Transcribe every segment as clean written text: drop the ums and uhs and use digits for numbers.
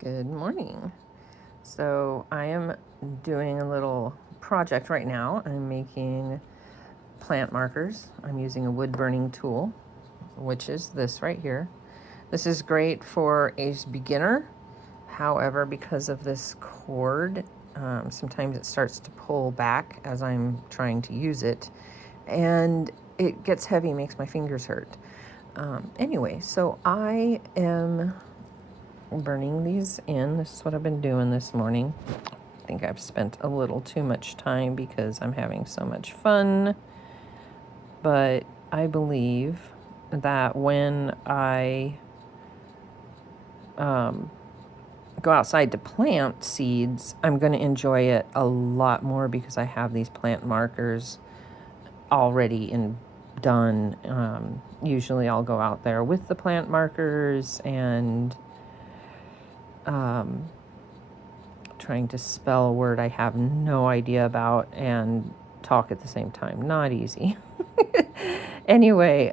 Good morning. So I am doing a little project right now. I'm making plant markers. I'm using a wood burning tool, which is this right here. This is great for a beginner. However, because of this cord, sometimes it starts to pull back as I'm trying to use it, and it gets heavy, makes my fingers hurt. Anyway, so I am burning these in. This is what I've been doing this morning. I think I've spent a little too much time because I'm having so much fun. But I believe that when I go outside to plant seeds, I'm going to enjoy it a lot more because I have these plant markers already done. Usually I'll go out there with the plant markers and trying to spell a word I have no idea about and talk at the same time. Not easy. Anyway,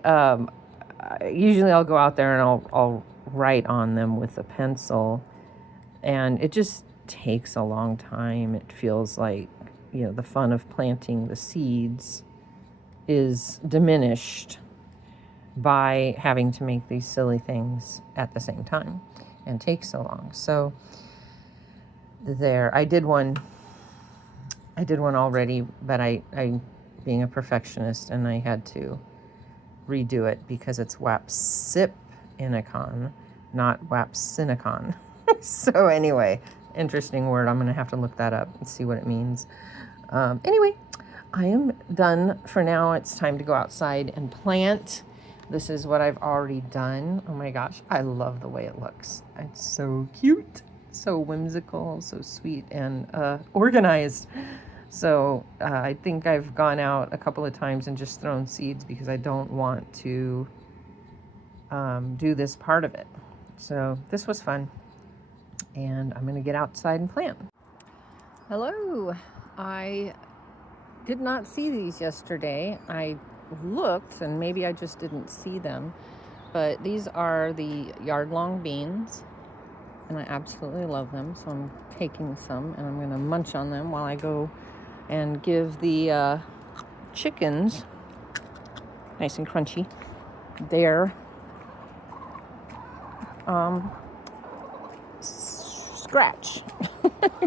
usually I'll go out there and I'll write on them with a pencil, and it just takes a long time. It feels like, the fun of planting the seeds is diminished by having to make these silly things at the same time and take so long. So there, I did one already, but I being a perfectionist, and I had to redo it because it's Wapsipinicon, not Wapsinicon. So anyway, interesting word. I'm going to have to look that up and see what it means. Anyway, I am done for now. It's time to go outside and plant. This is what I've already done. Oh my gosh, I love the way it looks. It's so cute, so whimsical, so sweet, and organized. So I think I've gone out a couple of times and just thrown seeds because I don't want to do this part of it. So this was fun, and I'm going to get outside and plant. Hello. I did not see these yesterday. I looked, and maybe I just didn't see them, but these are the yard-long beans, and I absolutely love them. So I'm taking some, and I'm going to munch on them while I go and give the chickens, nice and crunchy, their scratch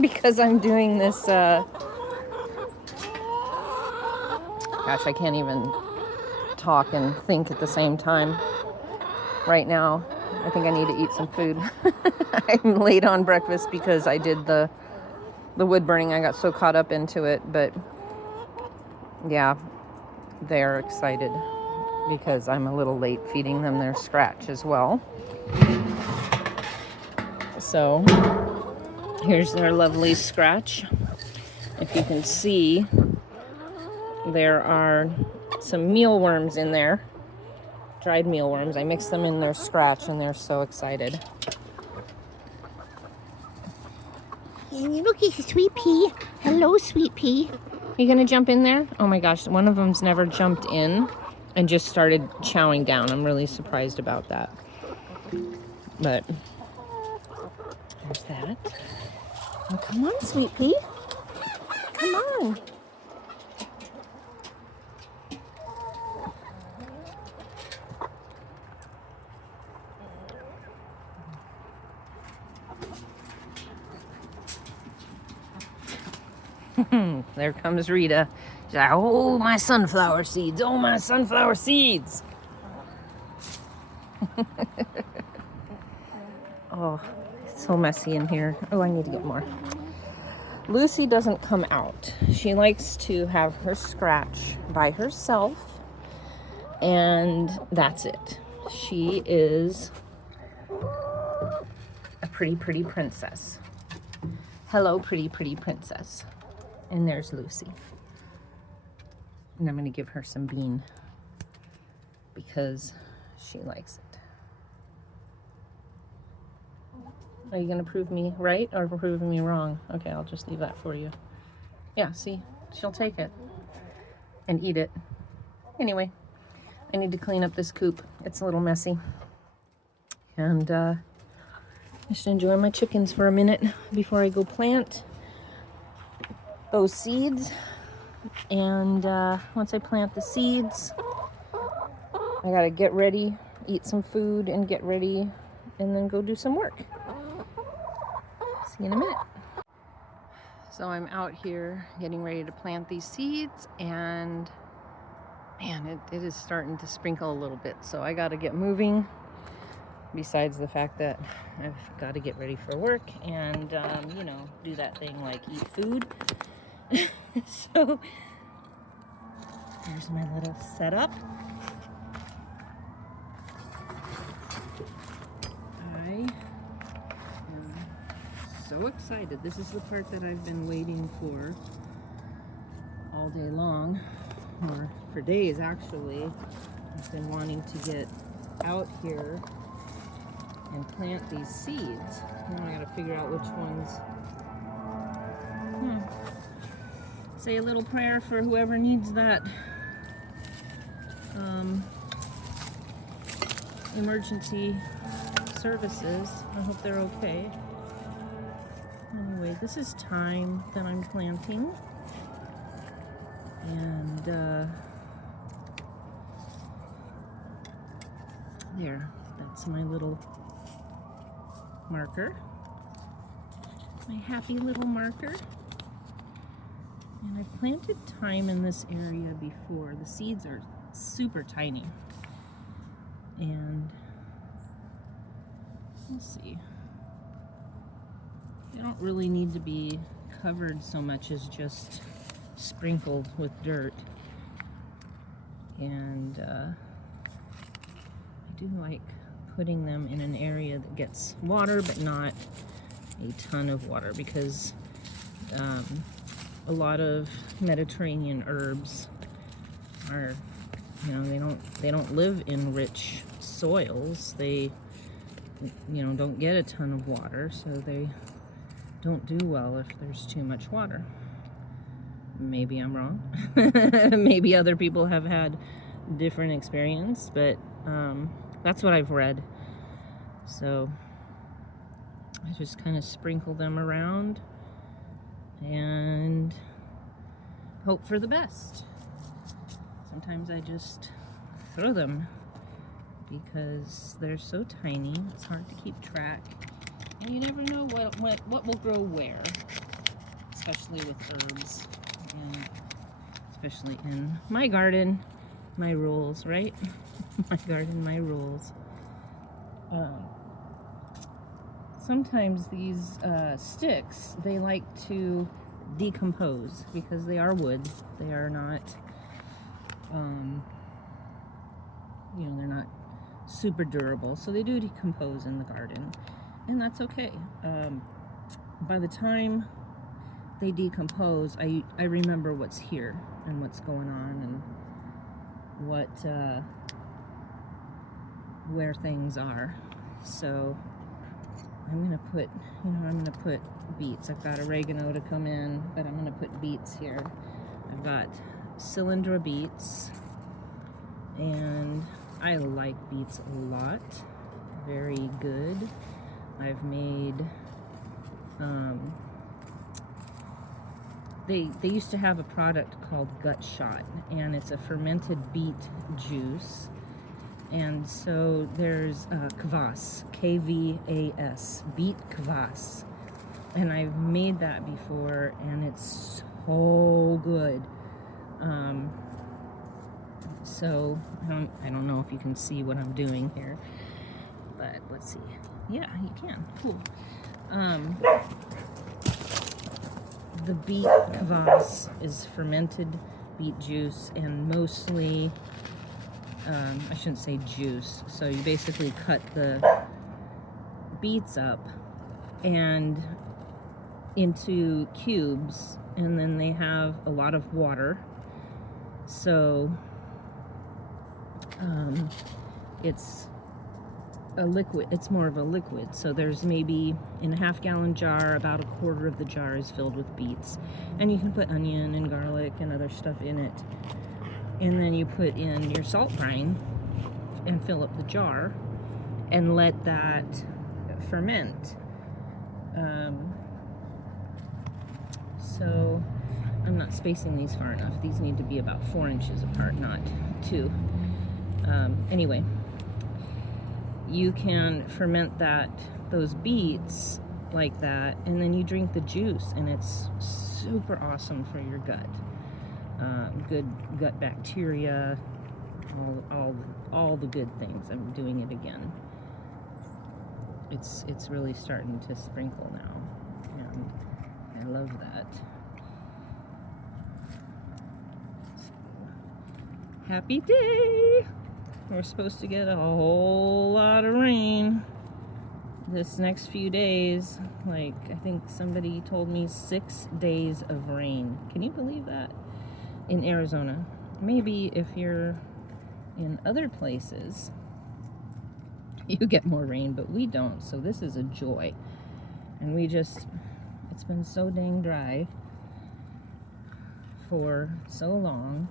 because I'm doing this. Gosh, I can't even talk and think at the same time right now. I think I need to eat some food. I'm late on breakfast because I did the wood burning. I got so caught up into it, but yeah, they're excited because I'm a little late feeding them their scratch as well. So here's their lovely scratch. If you can see, there are some mealworms in there, dried mealworms. I mixed them in their scratch, and they're so excited. And you look at Sweet Pea. Hello, Sweet Pea. Are you gonna jump in there? Oh my gosh, one of them's never jumped in and just started chowing down. I'm really surprised about that. But there's that. Oh, come on, Sweet Pea. Come on. There comes Rita. She's like, oh, my sunflower seeds. Oh, my sunflower seeds. Oh, it's so messy in here. Oh, I need to get more. Lucy doesn't come out. She likes to have her scratch by herself, and that's it. She is a pretty, pretty princess. Hello, pretty, pretty princess. And there's Lucy. And I'm going to give her some bean because she likes it. Are you going to prove me right or prove me wrong? Okay, I'll just leave that for you. Yeah, see? She'll take it and eat it. Anyway, I need to clean up this coop. It's a little messy. And Just enjoy my chickens for a minute before I go plant those seeds. And once I plant the seeds, I gotta get ready, eat some food, and get ready, and then go do some work. See you in a minute. So I'm out here getting ready to plant these seeds, and man, it is starting to sprinkle a little bit. So I gotta get moving. Besides the fact that I've got to get ready for work and, you know, do that thing like eat food. So, here's my little setup. I am so excited. This is the part that I've been waiting for all day long, or for days actually. I've been wanting to get out here and plant these seeds. Now I gotta figure out which ones. Say a little prayer for whoever needs that emergency services. I hope they're okay. Anyway, this is thyme that I'm planting. And there, that's my little marker, my happy little marker. And I've planted thyme in this area before. The seeds are super tiny, and we'll see. They don't really need to be covered so much as just sprinkled with dirt. And I do like putting them in an area that gets water, but not a ton of water, because a lot of Mediterranean herbs are, you know, they don't live in rich soils. They, you know, don't get a ton of water, so they don't do well if there's too much water. Maybe I'm wrong. Maybe other people have had different experience, but that's what I've read. So I just kind of sprinkle them around and hope for the best. Sometimes I just throw them because they're so tiny. It's hard to keep track, and you never know what will grow where, especially with herbs, and especially in my garden. My rules, right? My garden, my rules. Sometimes these sticks, they like to decompose because they are wood. They are not, you know, they're not super durable. So they do decompose in the garden, and that's okay. By the time they decompose, I remember what's here and what's going on and what where things are. So I'm gonna put, you know, I'm gonna put beets. I've got oregano to come in, but I'm gonna put beets here. I've got cylindra beets, and I like beets a lot. Very good. I've made they used to have a product called Gut Shot, and it's a fermented beet juice. And so there's kvass, K-V-A-S, beet kvass. And I've made that before, and it's so good. So I don't know if you can see what I'm doing here, but let's see. Yeah, you can. Cool. The beet kvass is fermented beet juice, and mostly, I shouldn't say juice. So you basically cut the beets up and into cubes, and then they have a lot of water. So it's a liquid. It's more of a liquid. So there's maybe in a half-gallon jar, about a quarter of the jar is filled with beets, and you can put onion and garlic and other stuff in it. And then you put in your salt brine and fill up the jar and let that ferment. So I'm not spacing these far enough. These need to be about 4 inches apart, not 2. Anyway, you can ferment those beets like that, and then you drink the juice, and it's super awesome for your gut. Good gut bacteria, all the good things. I'm doing it again. It's really starting to sprinkle now, and I love that. So, happy day! We're supposed to get a whole lot of rain this next few days. Like, I think somebody told me 6 days of rain. Can you believe that? In Arizona. Maybe if you're in other places, you get more rain, but we don't. So this is a joy. And it's been so dang dry for so long.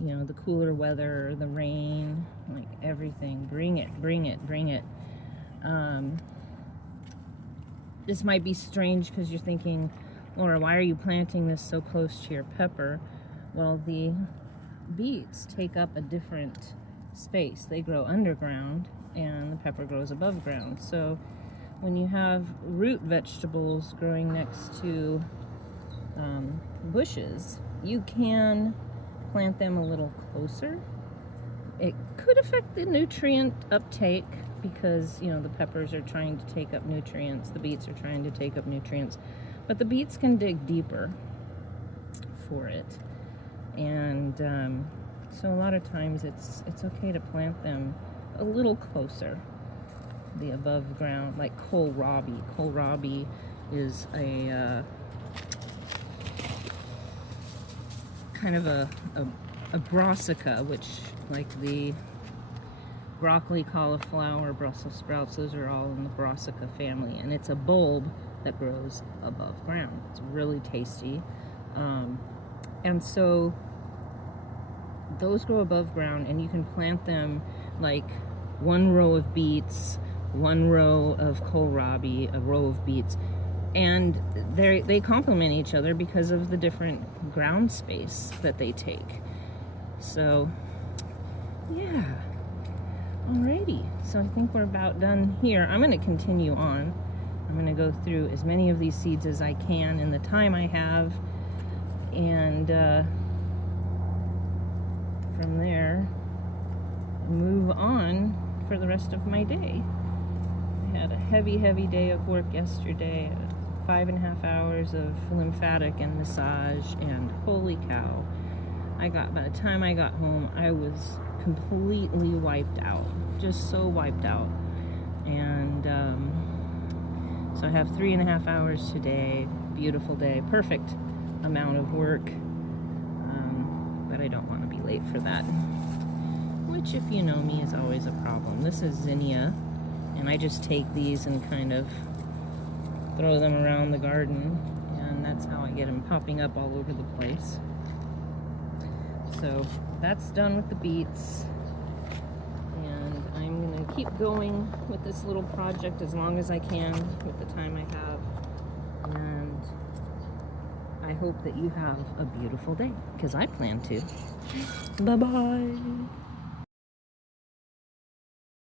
You know, the cooler weather, the rain, like everything. Bring it, bring it, bring it. This might be strange because you're thinking, Laura, why are you planting this so close to your pepper? Well, the beets take up a different space. They grow underground, and the pepper grows above ground. So when you have root vegetables growing next to bushes, you can plant them a little closer. It could affect the nutrient uptake because, you know, the peppers are trying to take up nutrients, the beets are trying to take up nutrients, but the beets can dig deeper for it. And so a lot of times it's okay to plant them a little closer, the above ground, like kohlrabi. Kohlrabi is a kind of a brassica, which, like the broccoli, cauliflower, Brussels sprouts, those are all in the brassica family, and it's a bulb that grows above ground. It's really tasty. And so those grow above ground, and you can plant them like 1 row of beets, 1 row of kohlrabi, a row of beets, and they complement each other because of the different ground space that they take. So yeah, alrighty, so I think we're about done here. I'm going to continue on. I'm going to go through as many of these seeds as I can in the time I have, and from there move on for the rest of my day. I had a heavy day of work yesterday, 5.5 hours of lymphatic and massage, and holy cow, by the time I got home, I was completely wiped out, just so wiped out. And so I have 3.5 hours today. Beautiful day, perfect amount of work, but I don't want to be late for that, which, if you know me, is always a problem. This is zinnia, and I just take these and kind of throw them around the garden, and that's how I get them popping up all over the place. So that's done with the beets, and I'm going to keep going with this little project as long as I can with the time I have, and I hope that you have a beautiful day, because I plan to. Bye-bye.